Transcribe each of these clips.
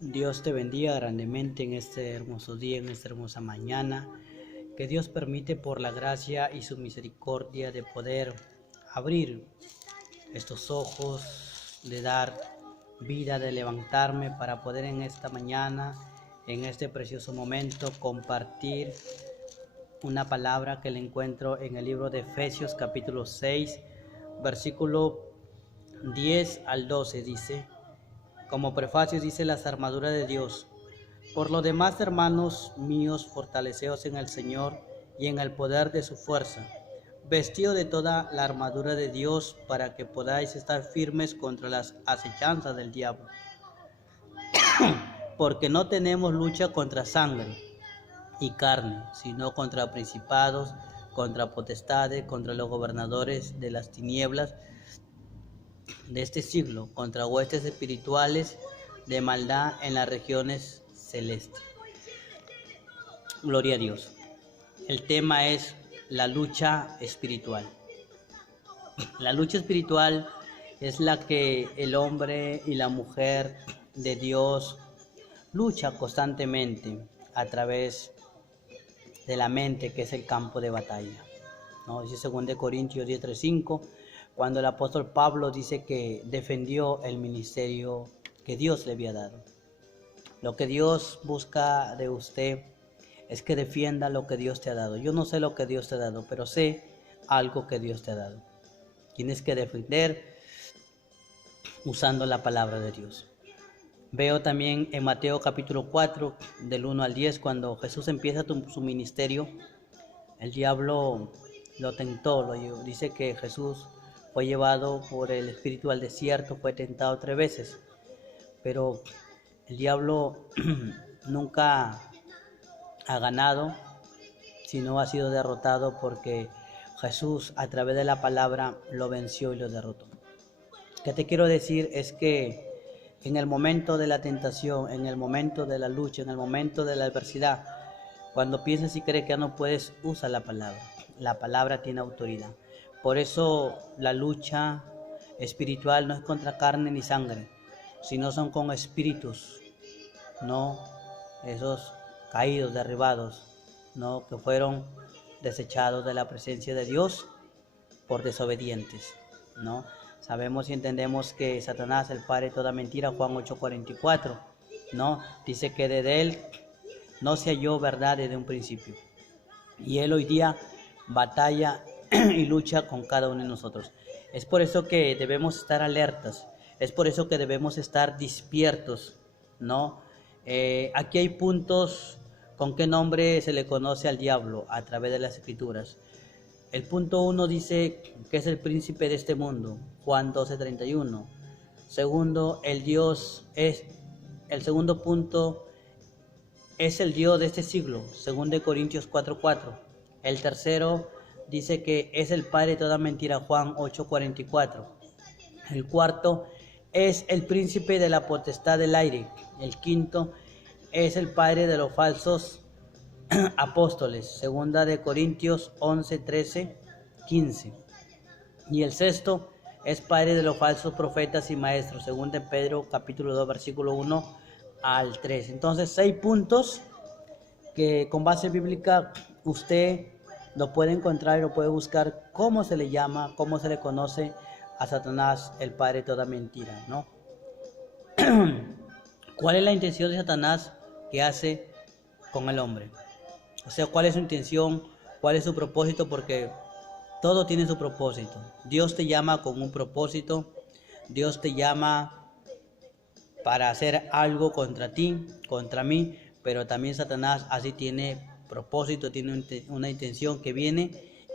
Dios te bendiga grandemente en este hermoso día, en esta hermosa mañana, que Dios permite por la gracia y su misericordia de poder abrir estos ojos, de dar vida, de levantarme para poder en esta mañana, en este precioso momento, compartir una palabra que le encuentro en el libro de Efesios capítulo 6, versículo 10 al 12 dice: como prefacio dice las armaduras de Dios. Por lo demás, hermanos míos, fortaleceos en el Señor y en el poder de su fuerza, vestido de toda la armadura de Dios para que podáis estar firmes contra las acechanzas del diablo. Porque no tenemos lucha contra sangre y carne, sino contra principados, contra potestades, contra los gobernadores de las tinieblas de este siglo, contra huestes espirituales de maldad en las regiones celestes. Gloria a Dios. El tema es la lucha espiritual. La lucha espiritual es la que el hombre y la mujer de Dios lucha constantemente a través de la mente, que es el campo de batalla, ¿no? Dice 2 Corintios 10:3-5, cuando el apóstol Pablo dice que defendió el ministerio que Dios le había dado. Lo que Dios busca de usted es que defienda lo que Dios te ha dado. Yo no sé lo que Dios te ha dado, pero sé algo que Dios te ha dado. Tienes que defender usando la palabra de Dios. Veo también en Mateo capítulo 4, del 1 al 10, cuando Jesús empieza su ministerio, el diablo lo tentó. Dice que Jesús fue llevado por el Espíritu al desierto, fue tentado 3 veces, pero el diablo nunca ha ganado, sino ha sido derrotado porque Jesús a través de la palabra lo venció y lo derrotó. ¿Qué te quiero decir? Es que en el momento de la tentación, en el momento de la lucha, en el momento de la adversidad, cuando piensas y crees que ya no puedes, usa la palabra. La palabra tiene autoridad. Por eso la lucha espiritual no es contra carne ni sangre, sino son con espíritus, no esos caídos, derribados, no que fueron desechados de la presencia de Dios por desobedientes, ¿no? Sabemos y entendemos que Satanás, el padre de toda mentira, Juan 8:44, ¿no? Dice que de él no se halló verdad desde un principio. Y él hoy día batalla y lucha con cada uno de nosotros. Es por eso que debemos estar alertas, es por eso que debemos estar despiertos, ¿no? Aquí hay puntos. ¿Con qué nombre se le conoce al diablo? A través de las escrituras. El punto 1 dice que es el príncipe de este mundo, Juan 12:31. Segundo, el segundo punto es el Dios de este siglo, 2 Corintios 4:4. El tercero dice que es el padre de toda mentira, Juan 8:44. El cuarto es el príncipe de la potestad del aire. El quinto es el padre de los falsos apóstoles, 2 Corintios 11:13-15. Y el sexto es padre de los falsos profetas y maestros, 2 Pedro capítulo 2 versículo 1 al 3. Entonces 6 puntos que con base bíblica usted lo puede encontrar y lo puede buscar. Cómo se le llama, cómo se le conoce a Satanás, el padre de toda mentira, ¿no? ¿Cuál es la intención de Satanás que hace con el hombre? O sea, ¿cuál es su intención? ¿Cuál es su propósito? Porque todo tiene su propósito. Dios te llama con un propósito. Dios te llama para hacer algo contra ti, contra mí. Pero también Satanás así tiene propósito, tiene una intención que viene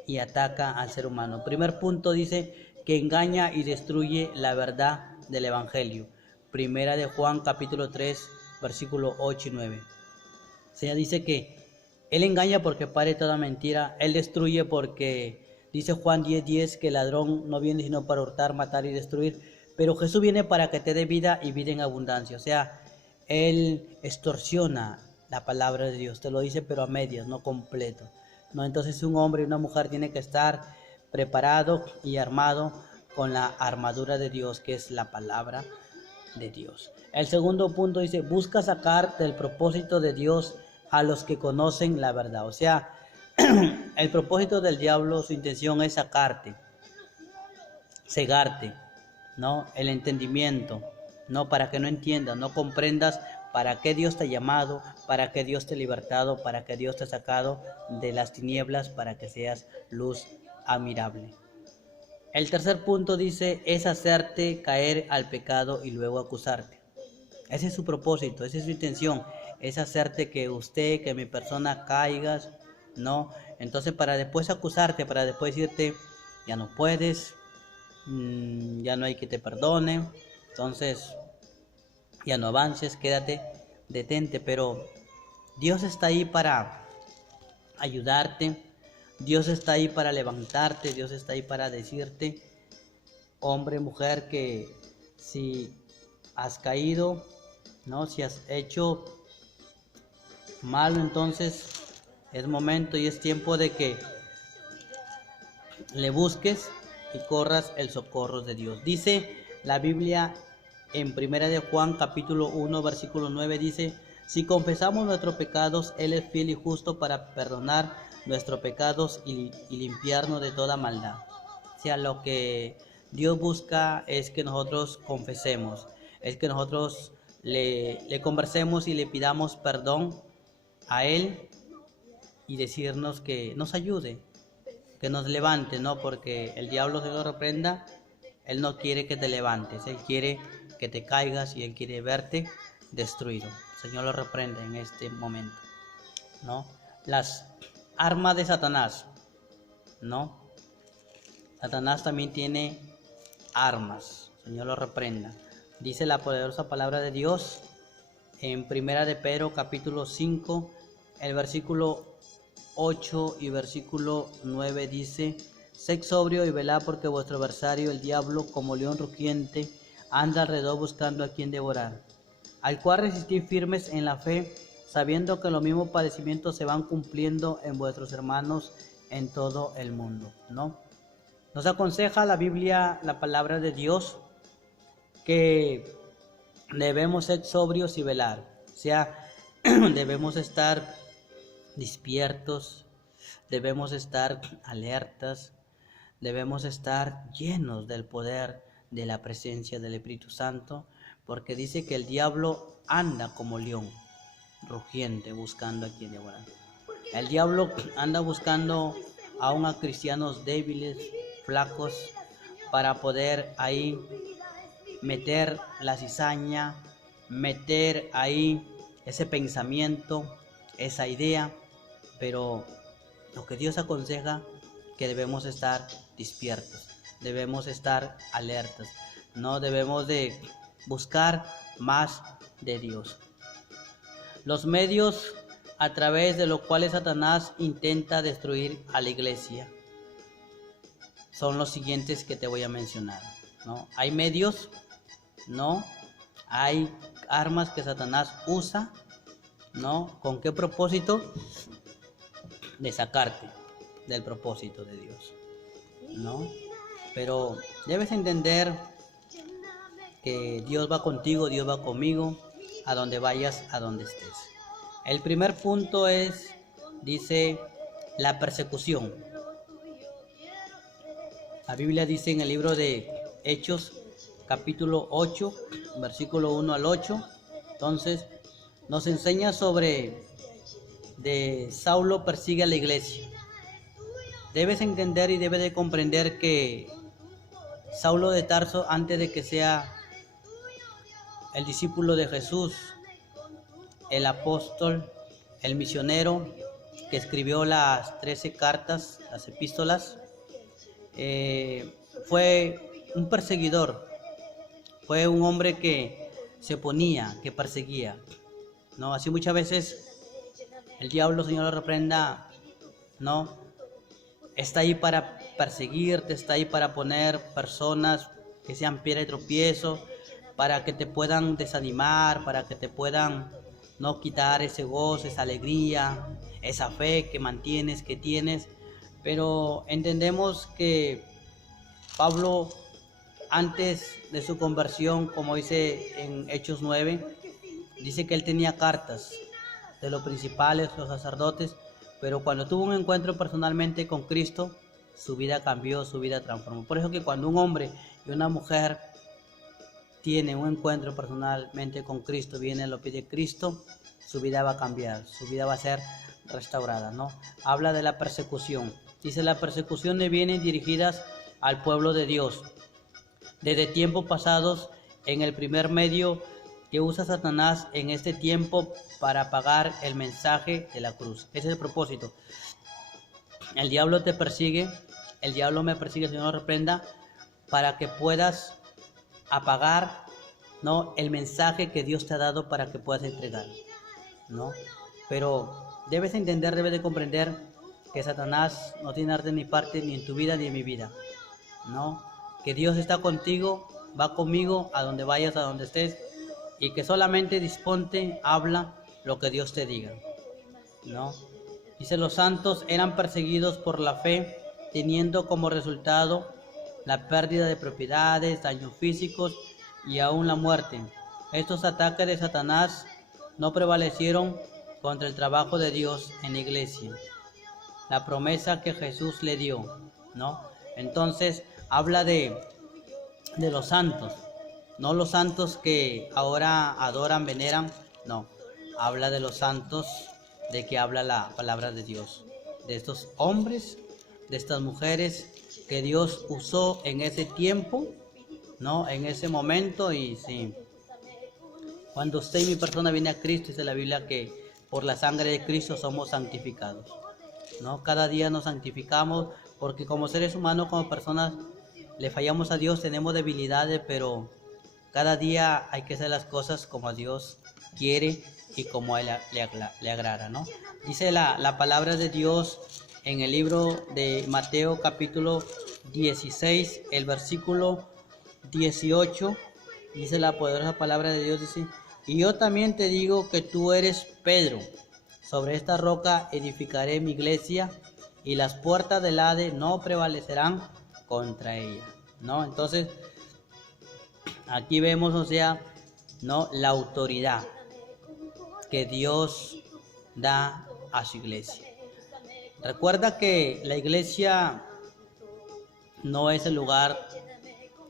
y ataca al ser humano. Primer punto dice que engaña y destruye la verdad del Evangelio. Primera de Juan capítulo 3 versículo 8 y 9. O sea, dice que él engaña porque padre toda mentira. Él destruye porque dice Juan 10:10 que el ladrón no viene sino para hurtar, matar y destruir. Pero Jesús viene para que te dé vida y vida en abundancia. O sea, él extorsiona la palabra de Dios. Te lo dice pero a medias, no completo, ¿no? Entonces un hombre y una mujer tiene que estar preparado y armado con la armadura de Dios, que es la palabra de Dios. El segundo punto dice, busca sacar del propósito de Dios a los que conocen la verdad. O sea, el propósito del diablo, su intención es sacarte, cegarte, ¿no? El entendimiento, ¿no? Para que no entiendas, no comprendas para qué Dios te ha llamado, para qué Dios te ha libertado, para qué Dios te ha sacado de las tinieblas, para que seas luz admirable. El tercer punto dice, es hacerte caer al pecado y luego acusarte. Ese es su propósito, esa es su intención, es hacerte que usted, que mi persona caigas, ¿no? Entonces para después acusarte, para después decirte, ya no puedes, ya no hay que te perdone, entonces ya no avances, quédate, detente, pero Dios está ahí para ayudarte, Dios está ahí para levantarte, Dios está ahí para decirte, hombre, mujer, que si has caído, ¿no? Si has hecho malo, entonces es momento y es tiempo de que le busques y corras el socorro de Dios. Dice la Biblia en 1 de Juan capítulo 1 versículo 9, dice, si confesamos nuestros pecados, Él es fiel y justo para perdonar nuestros pecados y limpiarnos de toda maldad. O sea, lo que Dios busca es que nosotros confesemos, es que nosotros le conversemos y le pidamos perdón a Él y decirnos que nos ayude, que nos levante, ¿no? Porque el diablo, se lo reprenda, Él no quiere que te levantes, Él quiere que te caigas y Él quiere verte destruido. El Señor lo reprende en este momento, ¿no? Las armas de Satanás, ¿no? Satanás también tiene armas, el Señor lo reprenda. Dice la poderosa palabra de Dios en 1 de Pedro capítulo 5, el versículo 8 y versículo 9 dice, sed sobrio y velad porque vuestro adversario el diablo como león rugiente anda alrededor buscando a quien devorar, al cual resistid firmes en la fe, sabiendo que los mismos padecimientos se van cumpliendo en vuestros hermanos en todo el mundo, ¿no? Nos aconseja la Biblia, la palabra de Dios, que debemos ser sobrios y velar, o sea, debemos estar despiertos, debemos estar alertas, debemos estar llenos del poder de la presencia del Espíritu Santo, porque dice que el diablo anda como león rugiente buscando a quien devorar. El diablo anda buscando aún a cristianos débiles, flacos, para poder ahí meter la cizaña, meter ahí ese pensamiento, esa idea, pero lo que Dios aconseja que debemos estar despiertos, debemos estar alertas, no debemos de buscar más de Dios. Los medios a través de los cuales Satanás intenta destruir a la iglesia son los siguientes que te voy a mencionar, ¿no? Hay medios, ¿no? Hay armas que Satanás usa, ¿no? ¿Con qué propósito? De sacarte del propósito de Dios, ¿no? Pero debes entender que Dios va contigo, Dios va conmigo, a donde vayas, a donde estés. El primer punto es, dice, la persecución. La Biblia dice en el libro de Hechos, capítulo 8, versículo 1 al 8, entonces nos enseña sobre de Saulo persigue a la iglesia. Debes entender y debes de comprender que Saulo de Tarso, antes de que sea el discípulo de Jesús, el apóstol, el misionero que escribió las 13 cartas, las epístolas, fue un perseguidor, fue un hombre que se oponía, que perseguía, ¿no? Así muchas veces el diablo, Señor lo reprenda, ¿no? Está ahí para perseguirte, está ahí para poner personas que sean piedra de tropiezo, para que te puedan desanimar, para que te puedan no quitar ese gozo, esa alegría, esa fe que mantienes, que tienes. Pero entendemos que Pablo antes de su conversión, como dice en Hechos 9, dice que él tenía cartas de los principales, los sacerdotes, pero cuando tuvo un encuentro personalmente con Cristo, su vida cambió, su vida transformó. Por eso que cuando un hombre y una mujer tiene un encuentro personalmente con Cristo, viene a los pies de Cristo, su vida va a cambiar, su vida va a ser restaurada, ¿no? Habla de la persecución. Dice, la persecución de bienes dirigidas al pueblo de Dios. Desde tiempos pasados, en el primer medio que usa Satanás en este tiempo para apagar el mensaje de la cruz. Ese es el propósito. El diablo te persigue, el diablo me persigue, Señor reprenda, para que puedas apagar, ¿no?, el mensaje que Dios te ha dado para que puedas entregar, ¿no? Pero debes entender, debes de comprender que Satanás no tiene arte ni parte ni en tu vida ni en mi vida, ¿no? Que Dios está contigo, va conmigo a donde vayas, a donde estés, y que solamente disponte, habla lo que Dios te diga, ¿no? Dice, los santos eran perseguidos por la fe, teniendo como resultado la pérdida de propiedades, daños físicos y aún la muerte. Estos ataques de Satanás no prevalecieron contra el trabajo de Dios en la iglesia, la promesa que Jesús le dio, ¿no? Entonces habla de los santos, no los santos que ahora adoran, veneran, no, habla de los santos de que habla la palabra de Dios, de estos hombres, de estas mujeres que Dios usó en ese tiempo, ¿no? En ese momento. Y sí, cuando usted y mi persona viene a Cristo, dice la Biblia que por la sangre de Cristo somos santificados, ¿no? Cada día nos santificamos porque como seres humanos, como personas, le fallamos a Dios, tenemos debilidades, pero cada día hay que hacer las cosas como a Dios quiere y como a Él le agrada, ¿no? Dice la palabra de Dios en el libro de Mateo capítulo 16, el versículo 18, dice la poderosa palabra de Dios, dice, y yo también te digo que tú eres Pedro, sobre esta roca edificaré mi iglesia y las puertas del Hades no prevalecerán contra ella, ¿no? Entonces, aquí vemos, o sea, ¿no?, la autoridad que Dios da a su iglesia. Recuerda que la iglesia no es el lugar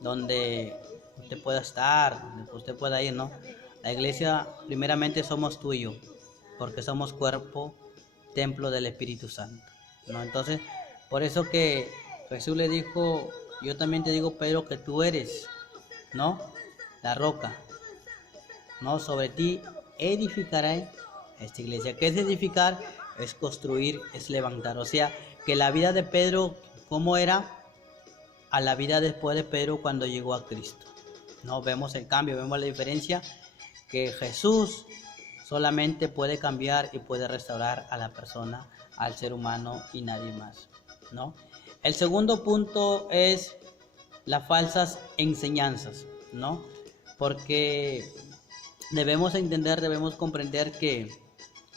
donde usted pueda estar, donde usted pueda ir, ¿no? La iglesia primeramente somos tú y yo, porque somos cuerpo, templo del Espíritu Santo, ¿no? Entonces, por eso que Jesús le dijo, yo también te digo, Pedro, que tú eres, ¿no?, la roca, ¿no? Sobre ti edificaré esta iglesia. ¿Qué es edificar? Es construir, es levantar. O sea, que la vida de Pedro, ¿cómo era? A la vida después de Pedro cuando llegó a Cristo, ¿no? Vemos el cambio, vemos la diferencia, que Jesús solamente puede cambiar y puede restaurar a la persona, al ser humano y nadie más, ¿no? El segundo punto es las falsas enseñanzas, ¿no? Porque debemos entender, debemos comprender que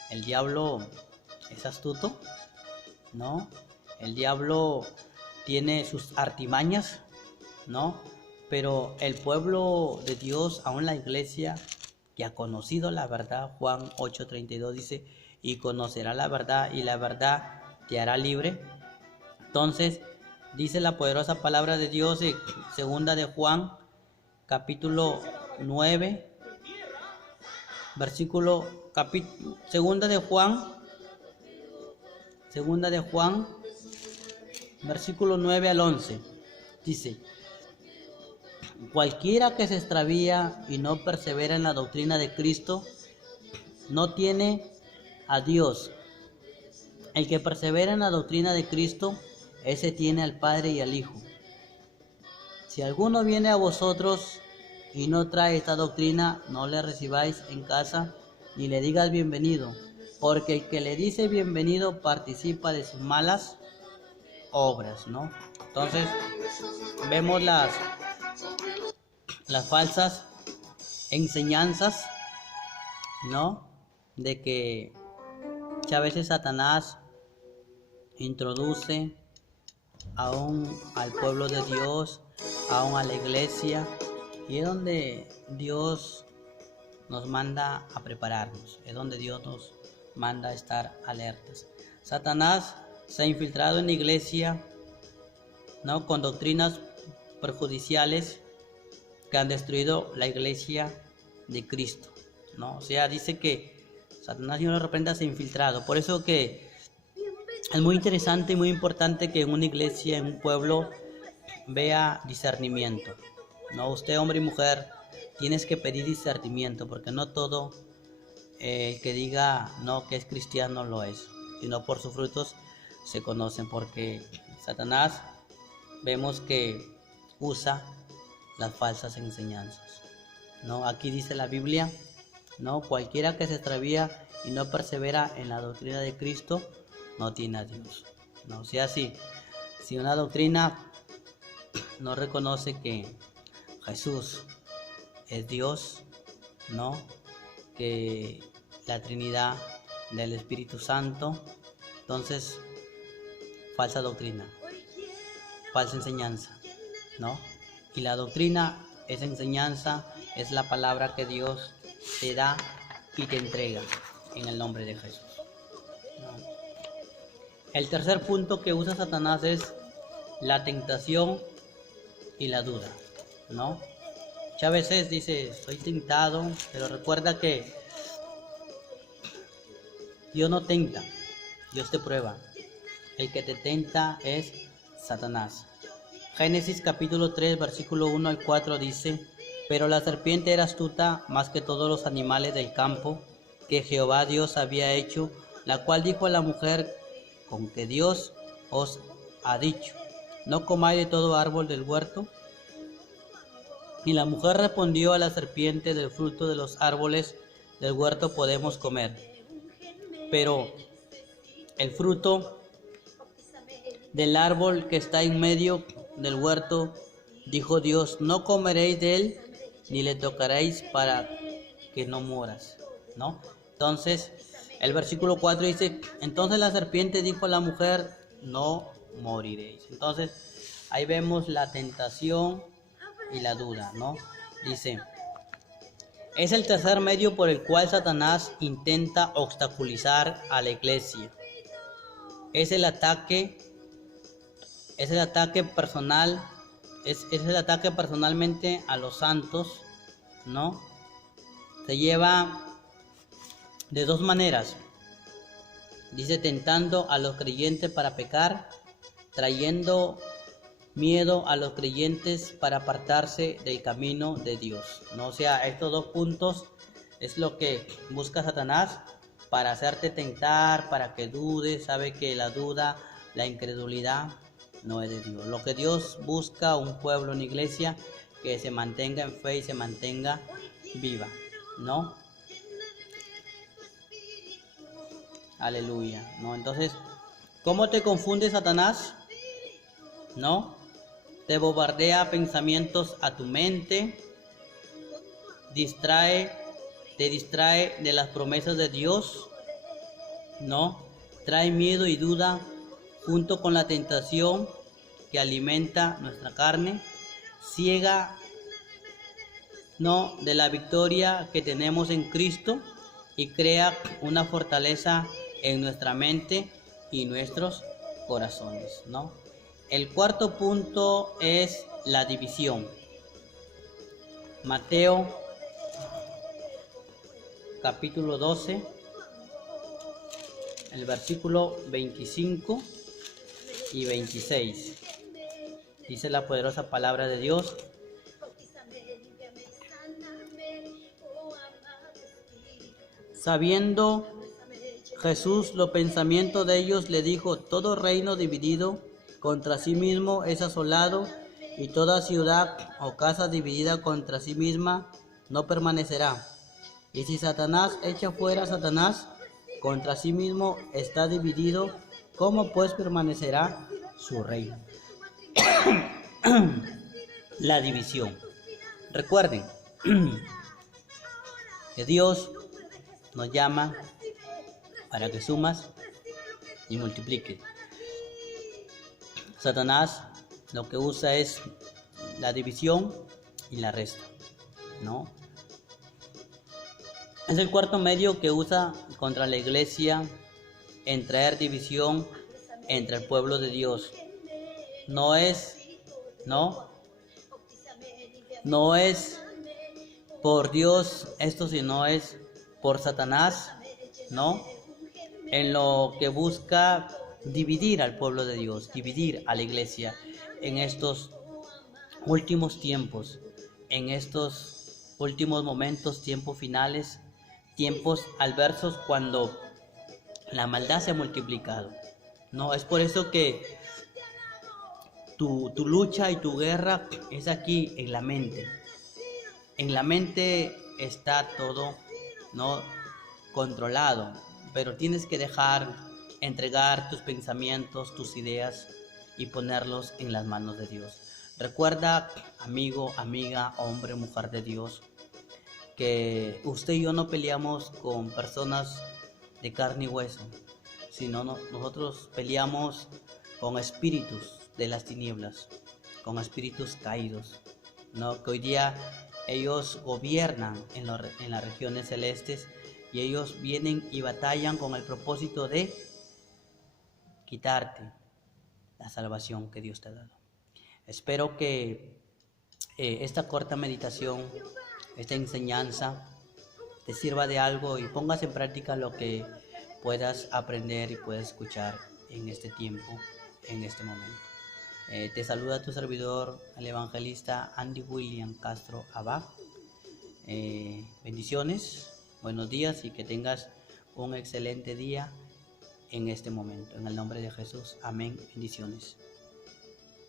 el diablo es astuto, ¿no? El diablo tiene sus artimañas, ¿no? Pero el pueblo de Dios, aún la iglesia que ha conocido la verdad, Juan 8:32 dice, y conocerá la verdad y la verdad te hará libre. Entonces, dice la poderosa palabra de Dios en segunda de Juan, capítulo 9, versículo, segunda de Juan, versículo 9 al 11, dice, cualquiera que se extravía y no persevera en la doctrina de Cristo, no tiene a Dios. El que persevera en la doctrina de Cristo, ese tiene al Padre y al Hijo. Si alguno viene a vosotros y no trae esta doctrina, no le recibáis en casa, ni le digas bienvenido, porque el que le dice bienvenido participa de sus malas obras, ¿no? Entonces, vemos las falsas enseñanzas, ¿no? De que a veces Satanás introduce aún al pueblo de Dios aún a la iglesia, y es donde Dios nos manda a prepararnos, es donde Dios nos manda a estar alertas. Satanás se ha infiltrado en la iglesia, ¿no?, con doctrinas perjudiciales que han destruido la iglesia de Cristo, ¿no? O sea, dice que Satanás, Dios lo reprenda, se ha infiltrado. Por eso que es muy interesante y muy importante que en una iglesia, en un pueblo, vea discernimiento, ¿no? Usted, hombre y mujer, tienes que pedir discernimiento, porque no todo que diga no que es cristiano lo es, sino por sus frutos se conocen, porque Satanás vemos que usa las falsas enseñanzas, ¿no? Aquí dice la Biblia, ¿no?, cualquiera que se extravía y no persevera en la doctrina de Cristo no tiene a Dios, ¿no? O sea, si una doctrina no reconoce que Jesús es Dios, ¿no?, que la Trinidad del Espíritu Santo, entonces falsa doctrina, falsa enseñanza, ¿no? Y la doctrina, esa enseñanza, es la palabra que Dios te da y te entrega en el nombre de Jesús, ¿no? El tercer punto que usa Satanás es la tentación y la duda, ¿no? Muchas veces dice, soy tentado, pero recuerda que Dios no tenta, Dios te prueba. El que te tenta es Satanás. Génesis capítulo 3, versículo 1 al 4 dice, pero la serpiente era astuta más que todos los animales del campo que Jehová Dios había hecho, la cual dijo a la mujer, con que Dios os ha dicho, no comáis de todo árbol del huerto. Y la mujer respondió a la serpiente, del fruto de los árboles del huerto podemos comer, pero el fruto del árbol que está en medio del huerto, dijo Dios, no comeréis de él, ni le tocaréis para que no mueras, ¿no? Entonces, el versículo 4 dice, entonces la serpiente dijo a la mujer, no moriréis. Entonces, ahí vemos la tentación y la duda, ¿no? Dice, es el tercer medio por el cual Satanás intenta obstaculizar a la iglesia. Es el ataque personal, es el ataque personalmente a los santos, ¿no? Se lleva de dos maneras. Dice, tentando a los creyentes para pecar, trayendo miedo a los creyentes para apartarse del camino de Dios, ¿no? O sea, estos dos puntos es lo que busca Satanás para hacerte tentar, para que dudes. Sabe que la duda, la incredulidad no es de Dios. Lo que Dios busca, un pueblo, una iglesia que se mantenga en fe y se mantenga viva, ¿no? Aleluya, ¿no? Entonces, ¿cómo te confunde Satanás? ¿No? Te bombardea pensamientos a tu mente, te distrae de las promesas de Dios, ¿no? Trae miedo y duda junto con la tentación que alimenta nuestra carne, ciega, ¿no?, de la victoria que tenemos en Cristo y crea una fortaleza en nuestra mente y nuestros corazones, ¿no? El cuarto punto es la división. Mateo capítulo 12, el versículo 25 y 26. Dice la poderosa palabra de Dios. Sabiendo Jesús los pensamientos de ellos, le dijo, todo reino dividido contra sí mismo es asolado, y toda ciudad o casa dividida contra sí misma no permanecerá. Y si Satanás echa fuera a Satanás, contra sí mismo está dividido, ¿cómo pues permanecerá su reino? La división. Recuerden que Dios nos llama para que sumas y multipliques. Satanás lo que usa es la división y la resta, ¿no? Es el cuarto medio que usa contra la iglesia en traer división entre el pueblo de Dios. No es por Dios esto, sino es por Satanás, ¿no? En lo que busca dividir al pueblo de Dios, dividir a la iglesia en estos últimos tiempos, en estos últimos momentos, tiempos finales, tiempos adversos cuando la maldad se ha multiplicado. No, es por eso que tu lucha y tu guerra es aquí en la mente. En la mente está todo, ¿no?, controlado, pero tienes que entregar tus pensamientos, tus ideas y ponerlos en las manos de Dios. Recuerda, amigo, amiga, hombre, mujer de Dios, que usted y yo no peleamos con personas de carne y hueso, sino nosotros peleamos con espíritus de las tinieblas, con espíritus caídos, ¿no? Que hoy día ellos gobiernan en las regiones celestes y ellos vienen y batallan con el propósito de quitarte la salvación que Dios te ha dado. Espero que esta corta meditación, esta enseñanza te sirva de algo y pongas en práctica lo que puedas aprender y puedas escuchar en este tiempo, en este momento. Te saluda tu servidor, el evangelista Andy William Castro Abad. Bendiciones, buenos días y que tengas un excelente día en este momento. En el nombre de Jesús, amén, bendiciones.